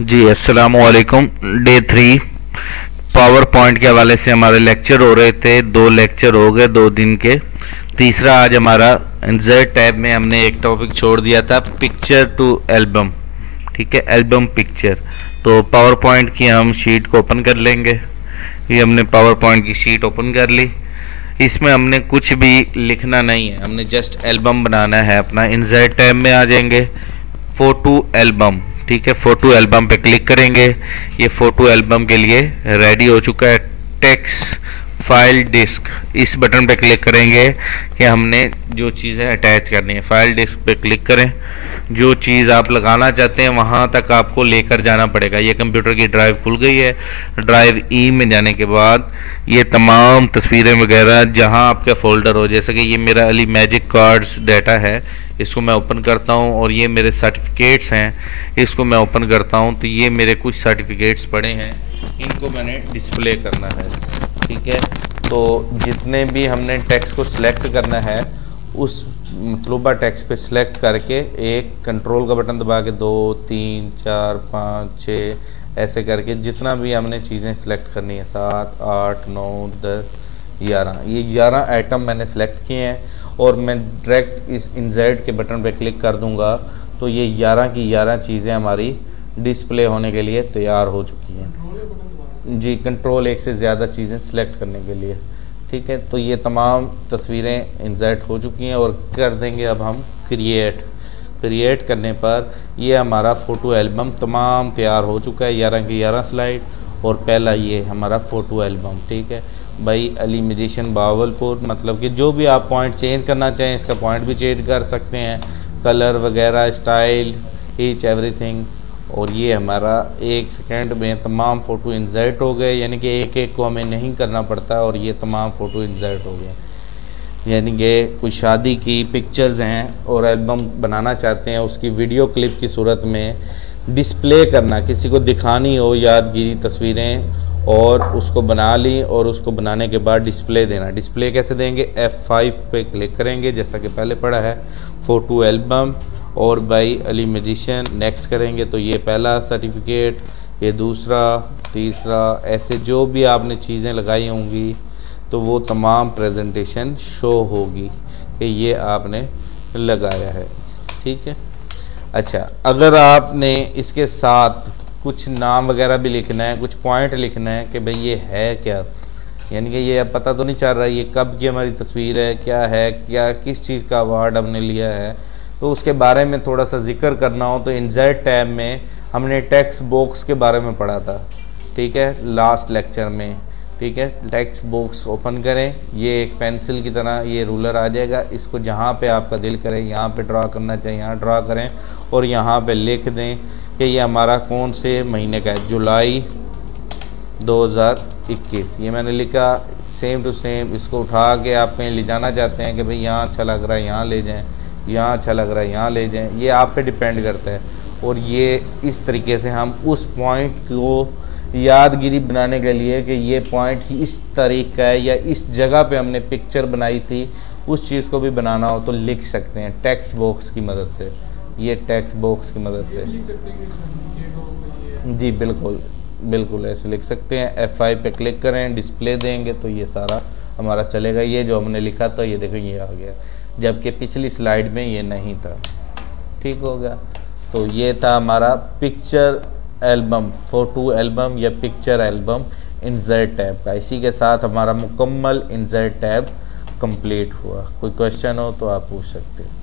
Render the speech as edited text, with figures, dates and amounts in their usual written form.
जी अस्सलाम वालेकुम। Day 3 power point के हवाले से हमारे लेक्चर हो रहे थे। 2 लेक्चर हो गए 2 दिन के। तीसरा आज हमारा इंसर्ट टैब में हमने एक टॉपिक छोड़ दिया था, पिक्चर टू एल्बम। ठीक है, एल्बम पिक्चर। तो पावर पॉइंट की हम शीट को ओपन कर लेंगे। ये हमने पावर पॉइंट की शीट ओपन कर ली। इसमें हमने कुछ भी लिखना नहीं है, हमने जस्ट एल्बम बनाना है अपना। इंसर्ट टैब में आ जाएंगे, फोटो एल्बम। ठीक है, फोटो एल्बम पे क्लिक करेंगे। ये फोटो एल्बम के लिए रेडी हो चुका है। टेक्स्ट फाइल डिस्क, इस बटन पे क्लिक करेंगे कि हमने जो चीज़ें अटैच करनी है। फाइल डिस्क पे क्लिक करें। जो चीज़ आप लगाना चाहते हैं वहाँ तक आपको लेकर जाना पड़ेगा। ये कंप्यूटर की ड्राइव खुल गई है। ड्राइव ई में जाने के बाद ये तमाम तस्वीरें वगैरह जहाँ आपका फ़ोल्डर हो, जैसे कि ये मेरा अली मैजिक कार्ड्स डाटा है, इसको मैं ओपन करता हूँ। और ये मेरे सर्टिफिकेट्स हैं, इसको मैं ओपन करता हूँ। तो ये मेरे कुछ सर्टिफिकेट्स पड़े हैं, इनको मैंने डिस्प्ले करना है। ठीक है, तो जितने भी हमने टेक्स्ट को सिलेक्ट करना है उस मतलूबा टेक्स्ट पे सिलेक्ट करके एक कंट्रोल का बटन दबा के 2 3 4 5 6 ऐसे करके जितना भी हमने चीज़ें सिलेक्ट करनी है 7 8 9 10 11, ये 11 आइटम मैंने सेलेक्ट किए हैं। और मैं डायरेक्ट इस इंसर्ट के बटन पे क्लिक कर दूंगा तो ये 11 की 11 चीज़ें हमारी डिस्प्ले होने के लिए तैयार हो चुकी हैं। जी, कंट्रोल एक से ज़्यादा चीज़ें सिलेक्ट करने के लिए। ठीक है, तो ये तमाम तस्वीरें इंसर्ट हो चुकी हैं और कर देंगे अब हम क्रिएट करने पर ये हमारा फ़ोटो एल्बम तमाम तैयार हो चुका है। 11 की 11 स्लाइड और पहला ये हमारा फ़ोटो एल्बम। ठीक है भाई, अली म्यूजिशियन बावलपुर, मतलब कि जो भी आप पॉइंट चेंज करना चाहें इसका पॉइंट भी चेंज कर सकते हैं, कलर वगैरह, स्टाइल, ईच एवरीथिंग। और ये हमारा 1 सेकेंड में तमाम फ़ोटो इंसर्ट हो गए, यानी कि एक एक को हमें नहीं करना पड़ता और ये तमाम फ़ोटो इंसर्ट हो गए। यानी कि कोई शादी की पिक्चर्स हैं और एल्बम बनाना चाहते हैं, उसकी वीडियो क्लिप की सूरत में डिस्प्ले करना, किसी को दिखानी हो यादगिरी तस्वीरें, और उसको बना ली और उसको बनाने के बाद डिस्प्ले देना। डिस्प्ले कैसे देंगे? F5 पे क्लिक करेंगे, जैसा कि पहले पढ़ा है, फ़ोटो एल्बम और बाई अली म्यूजिशियन। नेक्स्ट करेंगे तो ये पहला सर्टिफिकेट, ये दूसरा, तीसरा, ऐसे जो भी आपने चीज़ें लगाई होंगी तो वो तमाम प्रेजेंटेशन शो होगी कि ये आपने लगाया है। ठीक है, अच्छा, अगर आपने इसके साथ कुछ नाम वगैरह भी लिखना है, कुछ पॉइंट लिखना है कि भाई ये है क्या, यानी कि ये अब पता तो नहीं चल रहा ये कब की हमारी तस्वीर है, क्या किस चीज़ का अवार्ड हमने लिया है, तो उसके बारे में थोड़ा सा जिक्र करना हो तो इंसर्ट टैब में हमने टेक्स्ट बॉक्स के बारे में पढ़ा था। ठीक है, लास्ट लेक्चर में। ठीक है, टेक्स्ट बॉक्स ओपन करें, ये एक पेंसिल की तरह ये रूलर आ जाएगा। इसको जहाँ पे आपका दिल करे यहाँ पे ड्रा करना चाहिए, यहाँ ड्रा करें और यहाँ पे लिख दें कि ये हमारा कौन से महीने का है, जुलाई 2021। ये मैंने लिखा, सेम टू सेम इसको उठा के आप कहीं ले जाना चाहते हैं कि भाई यहाँ अच्छा लग रहा है यहाँ ले जाएं, यहाँ अच्छा लग रहा है यहाँ ले जाएं, ये आप पे डिपेंड करता है। और ये इस तरीके से हम उस पॉइंट को यादगिरी बनाने के लिए कि ये पॉइंट इस तारीख का है या इस जगह पे हमने पिक्चर बनाई थी, उस चीज़ को भी बनाना हो तो लिख सकते हैं टेक्स्ट बॉक्स की मदद से। ये टेक्स्ट बॉक्स की मदद से जी बिल्कुल ऐसे लिख सकते हैं। F5 पे क्लिक करें, डिस्प्ले देंगे तो ये सारा हमारा चलेगा। ये जो हमने लिखा था ये देखो ये आ गया, जबकि पिछली स्लाइड में ये नहीं था। ठीक हो गया, तो ये था हमारा पिक्चर एल्बम, फ़ोटो एल्बम या पिक्चर एल्बम इंसर्ट टैब का। इसी के साथ हमारा मुकम्मल इंसर्ट टैब कंप्लीट हुआ। कोई क्वेश्चन हो तो आप पूछ सकते हैं।